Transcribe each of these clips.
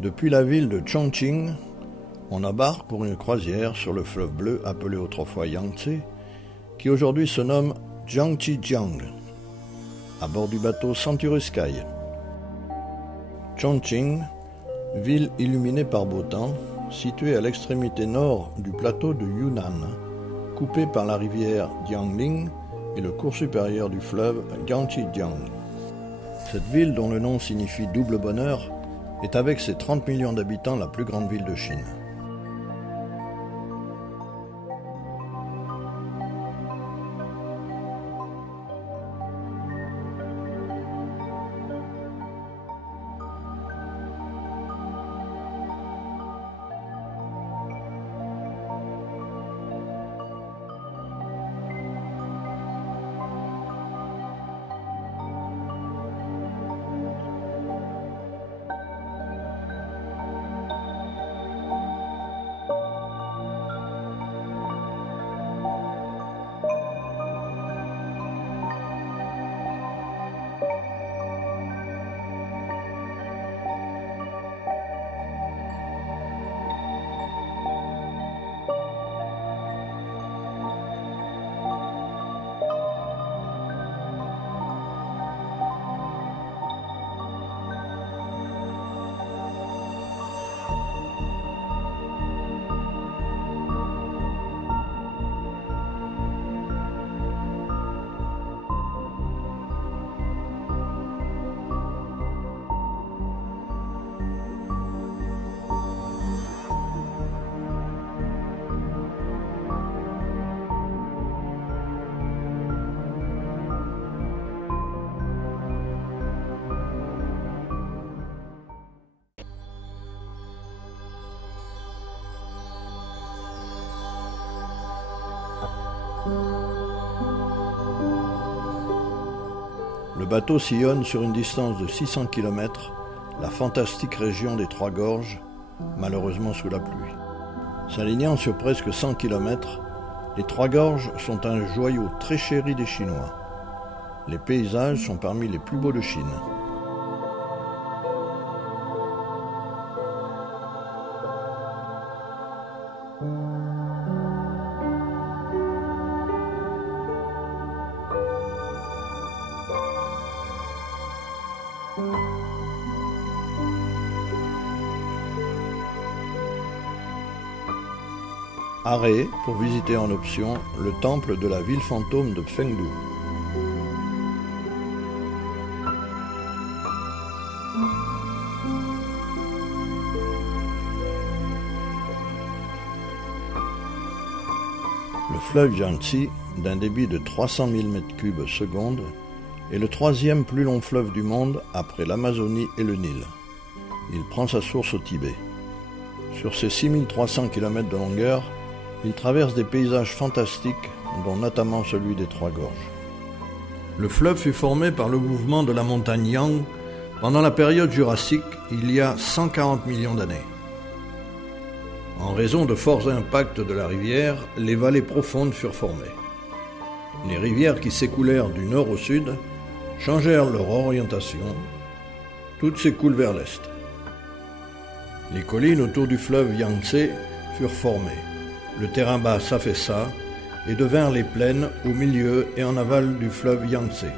Depuis la ville de Chongqing, on embarque pour une croisière sur le fleuve bleu appelé autrefois Yangtze, qui aujourd'hui se nomme Jiangqijiang, à bord du bateau Century Sky. Chongqing, ville illuminée par beau temps, située à l'extrémité nord du plateau de Yunnan, coupé par la rivière Jiangling et le cours supérieur du fleuve Jiangqijiang. Cette ville, dont le nom signifie double bonheur, est avec ses 30 millions d'habitants la plus grande ville de Chine. Le bateau sillonne sur une distance de 600 km la fantastique région des Trois Gorges, malheureusement sous la pluie. S'alignant sur presque 100 km, les Trois Gorges sont un joyau très chéri des Chinois. Les paysages sont parmi les plus beaux de Chine. Arrêt pour visiter en option le temple de la ville fantôme de Fengdu. Le fleuve Yangtze, d'un débit de 300 000 m3 seconde, est le troisième plus long fleuve du monde après l'Amazonie et le Nil. Il prend sa source au Tibet. Sur ses 6300 km de longueur, il traverse des paysages fantastiques, dont notamment celui des Trois Gorges. Le fleuve fut formé par le mouvement de la montagne Yang pendant la période jurassique, il y a 140 millions d'années. En raison de forts impacts de la rivière, les vallées profondes furent formées. Les rivières qui s'écoulèrent du nord au sud changèrent leur orientation. Toutes s'écoulent vers l'est. Les collines autour du fleuve Yangtze furent formées. Le terrain bas s'affaissa et devinrent les plaines au milieu et en aval du fleuve Yangtze.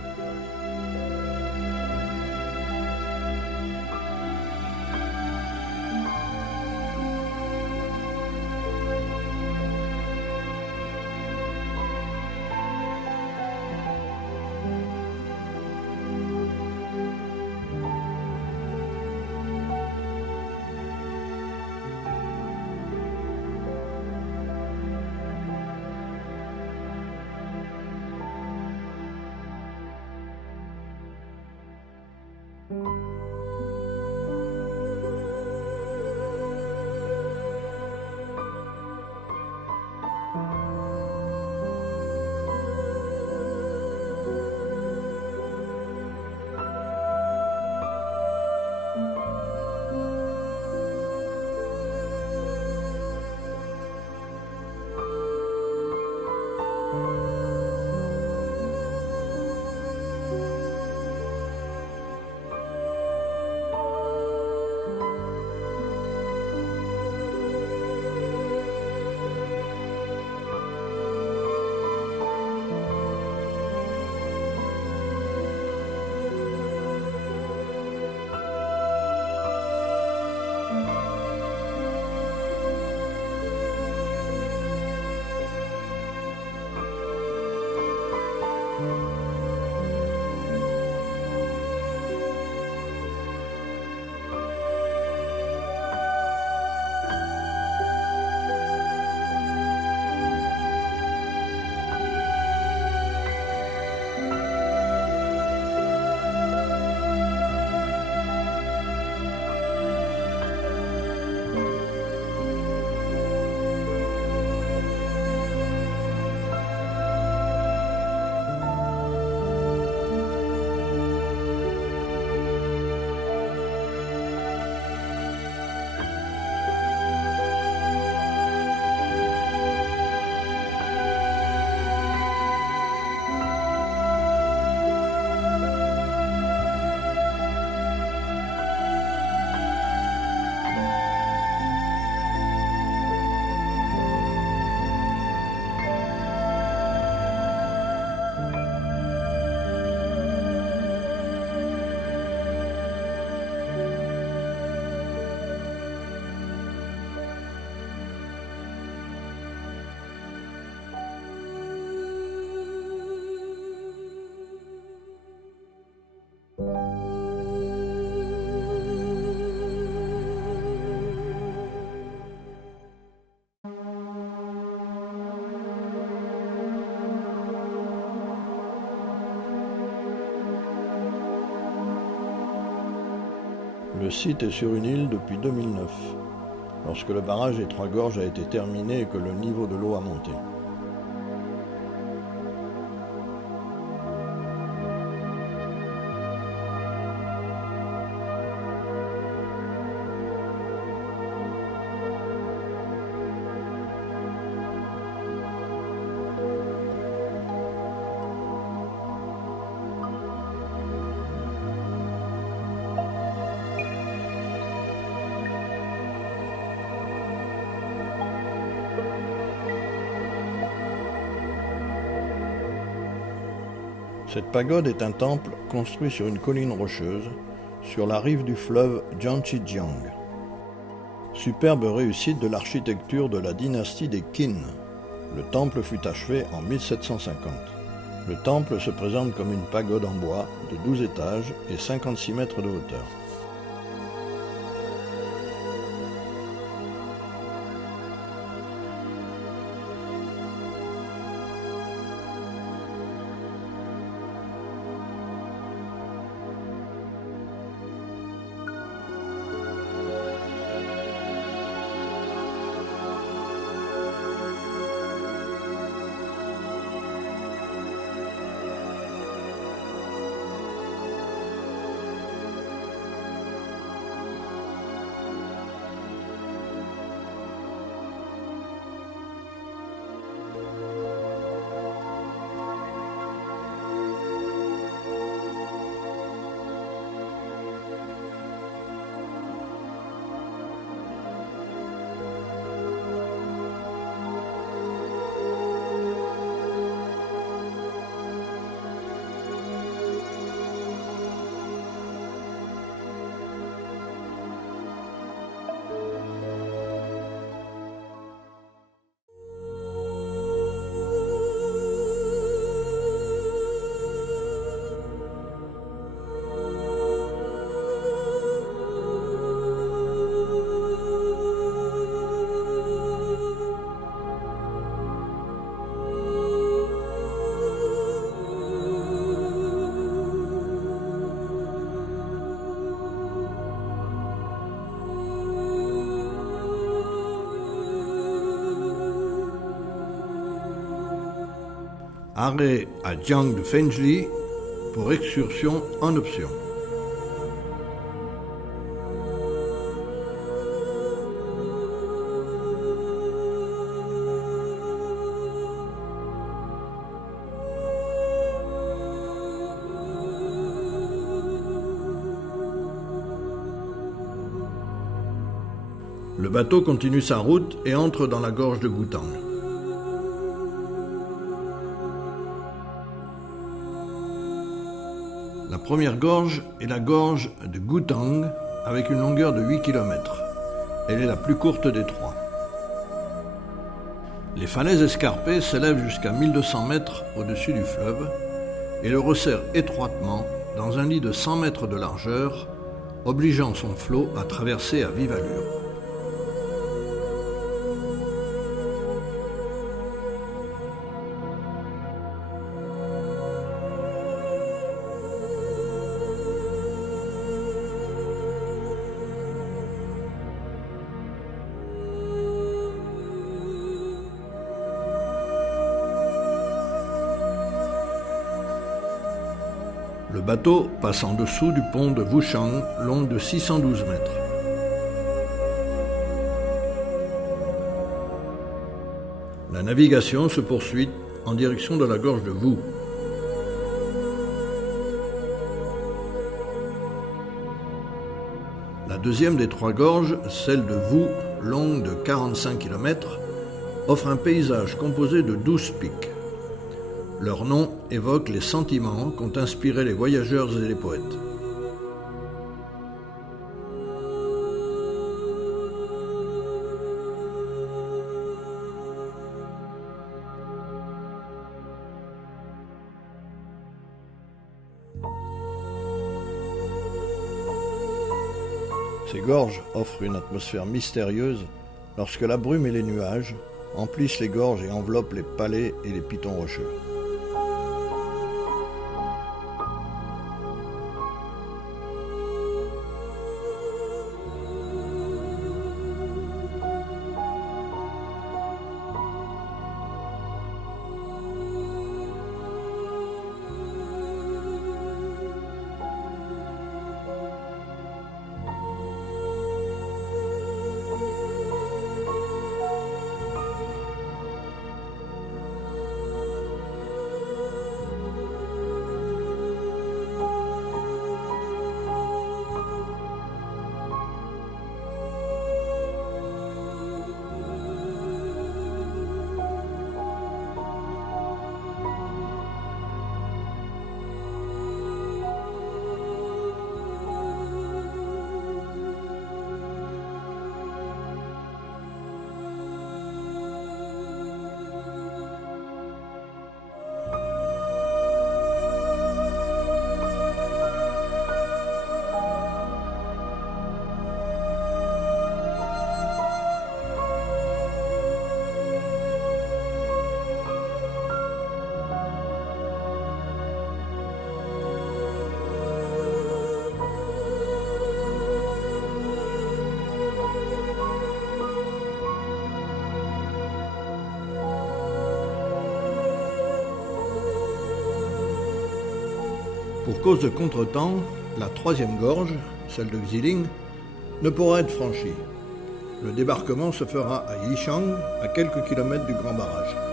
Le site est sur une île depuis 2009, lorsque le barrage des Trois Gorges a été terminé et que le niveau de l'eau a monté. Cette pagode est un temple construit sur une colline rocheuse, sur la rive du fleuve Jiangxijiang. Superbe réussite de l'architecture de la dynastie des Qin. Le temple fut achevé en 1750. Le temple se présente comme une pagode en bois de 12 étages et 56 mètres de hauteur. Arrêt à Jiang de Fengli pour excursion en option. Le bateau continue sa route et entre dans la gorge de Gutang. La première gorge est la gorge de Gutang avec une longueur de 8 km. Elle est la plus courte des trois. Les falaises escarpées s'élèvent jusqu'à 1200 mètres au-dessus du fleuve et le resserrent étroitement dans un lit de 100 mètres de largeur, obligeant son flot à traverser à vive allure. Le bateau passe en dessous du pont de Wuchang, long de 612 mètres. La navigation se poursuit en direction de la gorge de Wu. La deuxième des trois gorges, celle de Wu, longue de 45 km, offre un paysage composé de 12 pics. Leur nom évoque les sentiments qu'ont inspiré les voyageurs et les poètes. Ces gorges offrent une atmosphère mystérieuse lorsque la brume et les nuages emplissent les gorges et enveloppent les palais et les pitons rocheux. Pour cause de contretemps, la troisième gorge, celle de Xiling, ne pourra être franchie. Le débarquement se fera à Yichang, à quelques kilomètres du grand barrage.